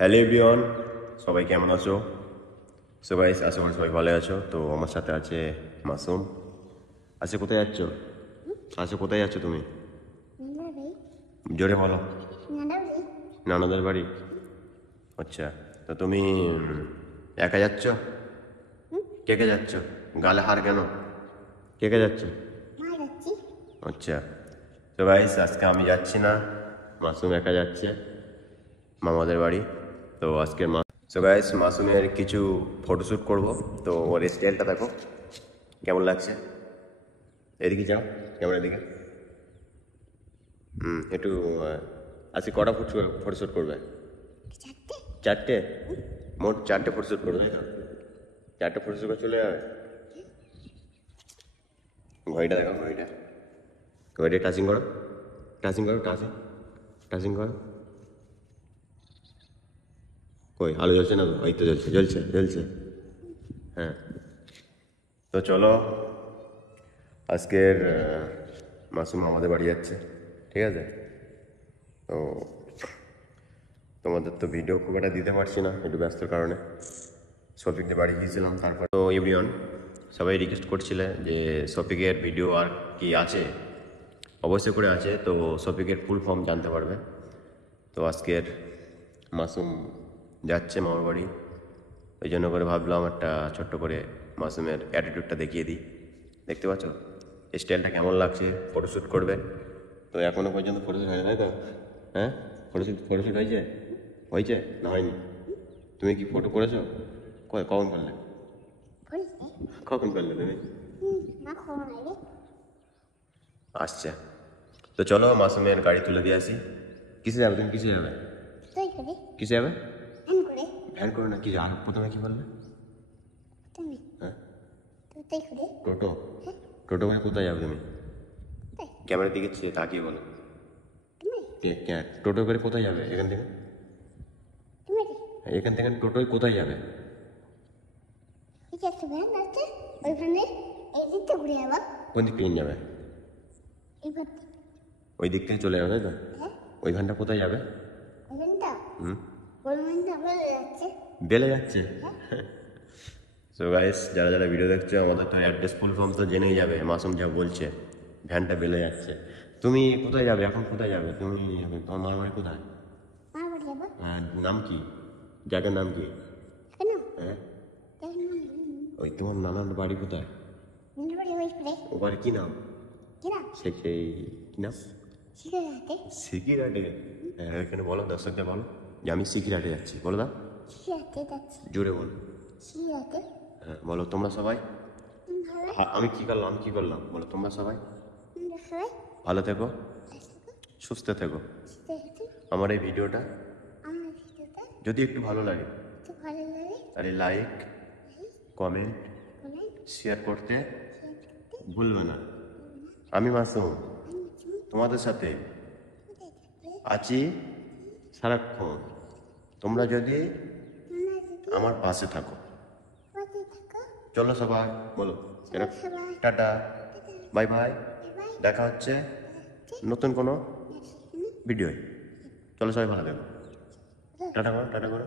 Hello everyone, সবাই কেমন আছো? সো গাইস, আশা করি সবাই ভালো আছো। তো আমার সাথে আছে মাসুম। আচ্ছা, কোথায় যাচ্ছ? আচ্ছা, কোথায় যাচ্ছ তুমি? জোরে বলো। নানাদের বাড়ি। আচ্ছা, তো তুমি একা যাচ্ছ? কে কে যাচ্ছ? গালে হার কেন? কে কে যাচ্ছ? আচ্ছা, তো গাইস আজকে আমি যাচ্ছি না, মাসুম একা যাচ্ছে মামাদের বাড়ি। তো আজকে সো গাইস মাসুমের কিছু ফটোশ্যুট করব। তো ওর স্টাইলটা দেখো কেমন লাগছে। এদিকে যাও, ক্যামেরা দিকে। একটু আজকে কটা ফটোশ্যুট করবে? চারটে। মোট চারটে ফটোশ্যুট করবে, তাই তো? চারটে ফটোশ্যুট করে চলে যাবে। ঘড়িটা দেখো, ঘড়িটা টাচিং করো, টাচিং টাচিং করো। কই আলো জ্বলছে না তো? এই তো জ্বলছে। হ্যাঁ, তো চলো আজকের মাসুম আমাদের বাড়ি যাচ্ছে, ঠিক আছে? তো তোমাদের তো ভিডিও খুব একটা দিতে পারছি না, একটু ব্যস্তর কারণে। শফিকদের বাড়ি গিয়েছিলাম, তারপর তো এভরিওয়ান সবাই রিকোয়েস্ট করছিলে যে শফিকের ভিডিও আর কি আছে, অবশ্যই করে আছে। তো শফিকের ফুল ফর্ম জানতে পারবে। তো আজকের মাসুম যাচ্ছে মামার বাড়ি, ওই জন্য করে ভাবলাম একটা ছোট্ট করে মাসুমের অ্যাটিটিউডটা দেখিয়ে দিই। দেখতে পাচ্ছ স্টাইলটা কেমন লাগছে? ফটোশ্যুট করবে। তো এখনও পর্যন্ত ফটোশ্যুট হয়নি, তাই তো? হ্যাঁ, ফটোশ্যুট হয়েছে না হয়নি? তুমি কি ফটো করেছো? কখন করলে? কখন করলে তুমি? আচ্ছা, তো চলো মাসুমের গাড়ি তুলে দিয়ে আসি। কিসে যাবে তুমি? কিসে যাবে? ভ্যান করে না? কি আর প্রথমে কি বললে? হ্যাঁ, টোটো। টোটো করে কোথায় যাবে তুমি? ক্যামেরার দিকে তাকিয়ে বলো। টোটো করে কোথায় যাবে এখান থেকে? এখান থেকে টোটোয় কোথায় যাবে? কোন দিক থেকে যাবে? ওই দিক থেকে চলে যাবে, তাই তো? ওইখানটা কোথায় যাবে? বেলে যাচ্ছে। সো গাইস, যারা যারা ভিডিও দেখছো, আমাদের তো অ্যাড্রেস ফুল ফর্ম তো জেনেই যাবে। মাসুম যা বলছে, ভ্যানটা বেলে যাচ্ছে। তুমি কোথায় যাবে এখন? কোথায় যাবে তুমি? তোমার মামার বাড়ি কোথায়? নাম কি? জায়গার নাম কি? হ্যাঁ, ওই তোমার নানার বাড়ি কোথায়? ও বাড়ি কি নাম? সেই কি নাম? সিকিরাটে। হ্যাঁ, এখানে বলো, দর্শকদের বলো যে আমি সিকিরাটে যাচ্ছি। বলো দা, জোরে বলো। হ্যাঁ বলো তোমরা সবাই। আমি কি করলাম বলো। তোমরা সবাই ভালো থেকো, সুস্থ থেকো। আমার এই ভিডিওটা যদি একটু ভালো লাগে তাহলে লাইক, কমেন্ট, শেয়ার করতে ভুলবে না। আমি মাসুম তোমাদের সাথে আছি সারাক্ষণ, তোমরা যদি আমার পাশে থাকো। চলো সবাই বলো টাটা, বাই বাই। দেখা হচ্ছে নতুন কোনো ভিডিওয়। চলো সবাই ভালো থেকো। টাটা করো, টাটা করো।